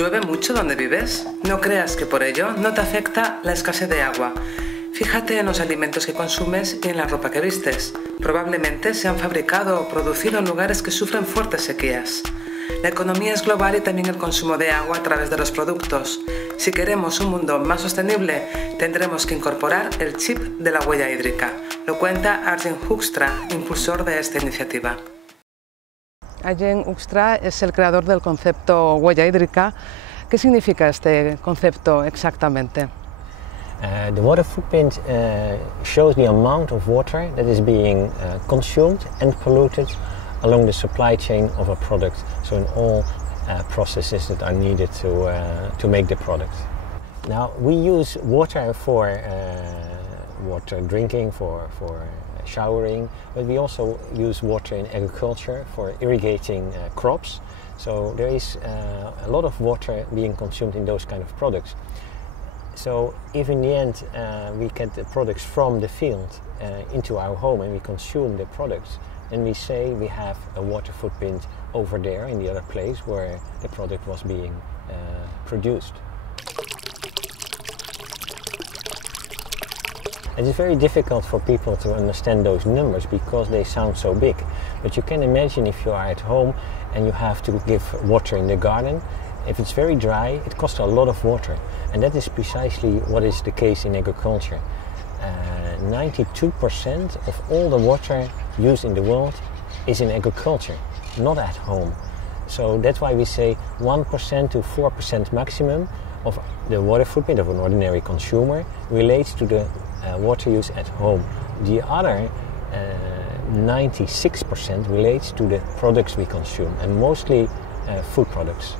¿Llueve mucho donde vives? No creas que por ello no te afecta la escasez de agua. Fíjate en los alimentos que consumes y en la ropa que vistes. Probablemente se han fabricado o producido en lugares que sufren fuertes sequías. La economía es global y también el consumo de agua a través de los productos. Si queremos un mundo más sostenible, tendremos que incorporar el chip de la huella hídrica. Lo cuenta Arjen Hoekstra, impulsor de esta iniciativa. Arjen Hoekstra es el creador del concepto huella hídrica. ¿Qué significa este concepto exactamente? The water footprint shows the amount of water that is being consumed and polluted along the supply chain of a product, so in all processes that are needed to make the product. Now we use water for water drinking, for showering, but we also use water in agriculture for irrigating crops, so there is a lot of water being consumed in those kind of products. So if in the end we get the products from the field into our home and we consume the products, then we say we have a water footprint over there in the other place where the product was being produced. It is very difficult for people to understand those numbers because they sound so big. But you can imagine if you are at home and you have to give water in the garden, if it's very dry, it costs a lot of water. And that is precisely what is the case in agriculture. 92% of all the water used in the world is in agriculture, not at home. So that's why we say 1% to 4% maximum of the water footprint of an ordinary consumer relates to the water use at home. The other 96% relates to the products we consume, and mostly food products.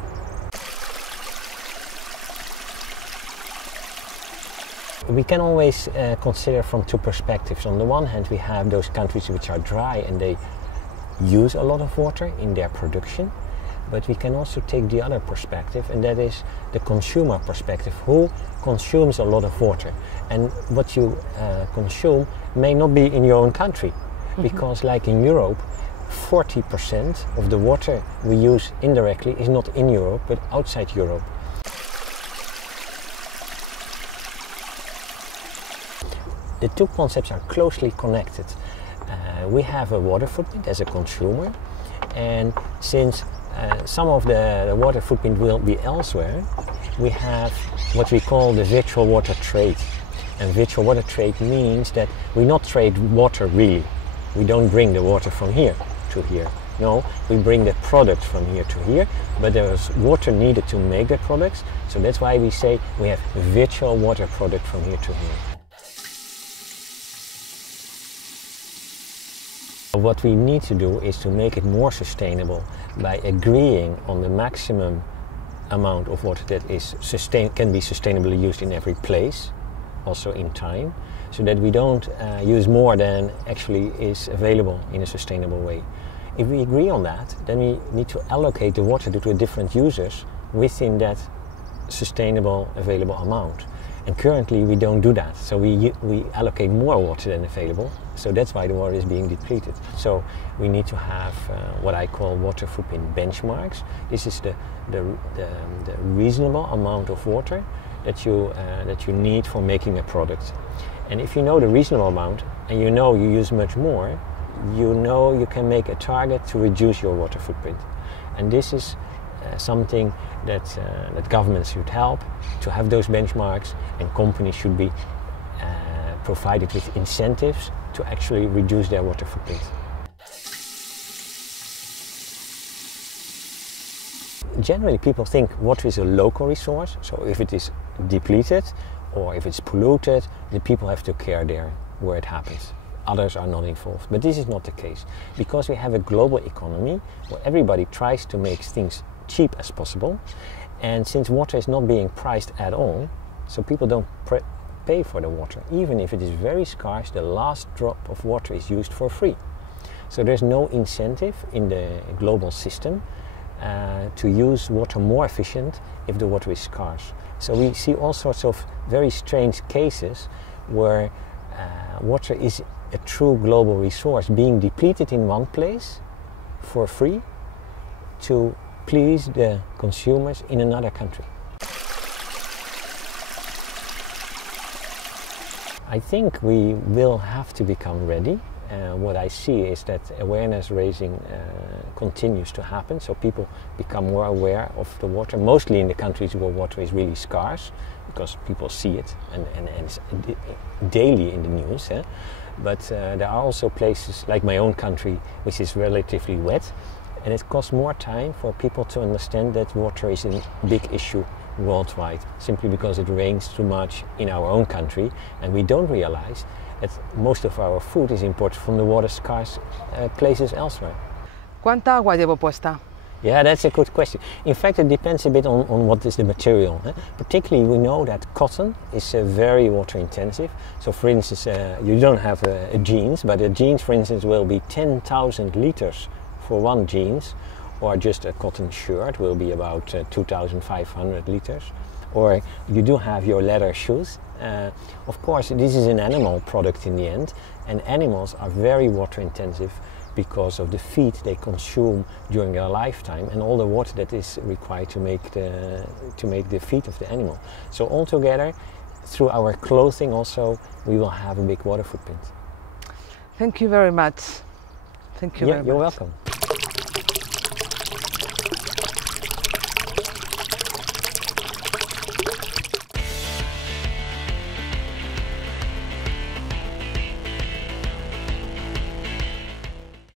We can always consider from two perspectives. On the one hand, we have those countries which are dry and they use a lot of water in their production, but we can also take the other perspective, and that is the consumer perspective. Who consumes a lot of water? And what you consume may not be in your own country, because like in Europe, 40% of the water we use indirectly is not in Europe, but outside Europe. The two concepts are closely connected. We have a water footprint as a consumer, and since some of the water footprint will be elsewhere, we have what we call the virtual water trade. And virtual water trade means that we not trade water really. We don't bring the water from here to here. No, we bring the product from here to here, but there is water needed to make the products, so that's why we say we have virtual water product from here to here. What we need to do is to make it more sustainable by agreeing on the maximum amount of water that is can be sustainably used in every place, also in time, so that we don't use more than actually is available in a sustainable way. If we agree on that, then we need to allocate the water to the different users within that sustainable available amount. And currently we don't do that, so we allocate more water than available, so that's why the water is being depleted. So we need to have what I call water footprint benchmarks. This is the reasonable amount of water that you need for making a product. And if you know the reasonable amount and you know you use much more, you know you can make a target to reduce your water footprint. And this is something that governments should help to have those benchmarks, and companies should be provided with incentives to actually reduce their water footprint. Generally people think water is a local resource, so if it is depleted or if it's polluted, the people have to care there where it happens. Others are not involved. But this is not the case, because we have a global economy where everybody tries to make things cheap as possible, and since water is not being priced at all, so people don't pay for the water. Even if it is very scarce, the last drop of water is used for free. So there's no incentive in the global system to use water more efficient if the water is scarce. So we see all sorts of very strange cases where water is a true global resource being depleted in one place for free to please the consumers in another country. I think we will have to become ready. What I see is that awareness raising continues to happen, so people become more aware of the water, mostly in the countries where water is really scarce, because people see it and it's daily in the news. But there are also places like my own country, which is relatively wet, and it costs more time for people to understand that water is a big issue worldwide, simply because it rains too much in our own country, and we don't realize that most of our food is imported from the water scarce places elsewhere. ¿Cuánta agua llevo puesta? Yeah, that's a good question. In fact, it depends a bit on what is the material. Particularly, we know that cotton is very water intensive. So, for instance, you don't have a jeans, but a jeans, for instance, will be 10,000 liters for one jeans, or just a cotton shirt will be about 2,500 liters. Or you do have your leather shoes. Of course, this is an animal product in the end, and animals are very water intensive because of the feed they consume during their lifetime and all the water that is required to make the feed of the animal. So altogether, through our clothing also, we will have a big water footprint. Thank you very much. Thank you very much. You're welcome.